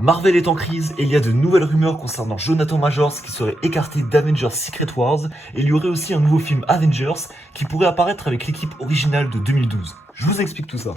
Marvel est en crise et il y a de nouvelles rumeurs concernant Jonathan Majors qui serait écarté d'Avengers Secret Wars et il y aurait aussi un nouveau film Avengers qui pourrait apparaître avec l'équipe originale de 2012. Je vous explique tout ça.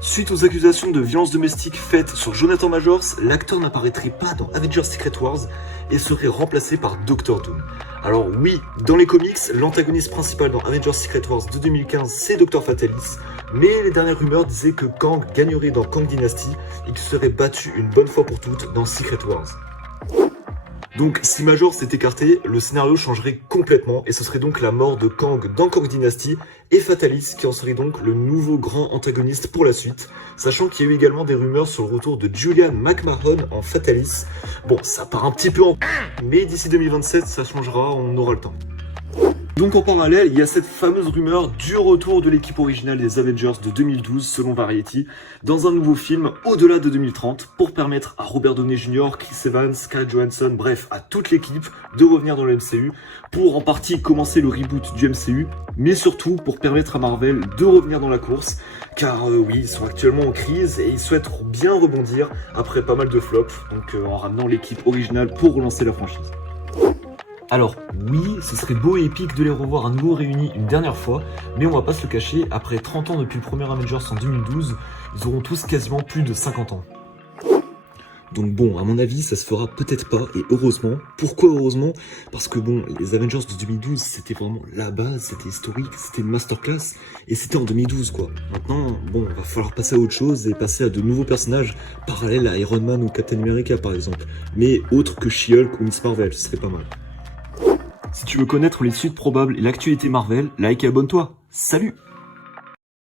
Suite aux accusations de violence domestique faites sur Jonathan Majors, l'acteur n'apparaîtrait pas dans Avengers Secret Wars et serait remplacé par Doctor Doom. Alors oui, dans les comics, l'antagoniste principal dans Avengers Secret Wars de 2015 c'est Dr Fatalis, mais les dernières rumeurs disaient que Kang gagnerait dans Kang Dynasty et qu'il serait battu une bonne fois pour toutes dans Secret Wars. Donc si Major s'est écarté, le scénario changerait complètement et ce serait donc la mort de Kang dans Kang Dynasty et Fatalis qui en serait donc le nouveau grand antagoniste pour la suite, sachant qu'il y a eu également des rumeurs sur le retour de Julian McMahon en Fatalis. Bon, ça part un petit peu en mais d'ici 2027 ça changera, on aura le temps. Donc en parallèle, il y a cette fameuse rumeur du retour de l'équipe originale des Avengers de 2012 selon Variety dans un nouveau film au-delà de 2030 pour permettre à Robert Downey Jr., Chris Evans, Scarlett Johansson, bref à toute l'équipe de revenir dans le MCU pour en partie commencer le reboot du MCU mais surtout pour permettre à Marvel de revenir dans la course car oui, ils sont actuellement en crise et ils souhaitent bien rebondir après pas mal de flops donc en ramenant l'équipe originale pour relancer la franchise. Alors oui, ce serait beau et épique de les revoir à nouveau réunis une dernière fois, mais on va pas se le cacher, après 30 ans depuis le premier Avengers en 2012, ils auront tous quasiment plus de 50 ans. Donc bon, à mon avis, ça se fera peut-être pas, et heureusement. Pourquoi heureusement? Parce que bon, les Avengers de 2012, c'était vraiment la base, c'était historique, c'était une masterclass, et c'était en 2012 quoi. Maintenant, bon, va falloir passer à autre chose et passer à de nouveaux personnages parallèles à Iron Man ou Captain America par exemple, mais autres que She-Hulk ou Miss Marvel, ce serait pas mal. Si tu veux connaître les suites probables et l'actualité Marvel, like et abonne-toi. Salut!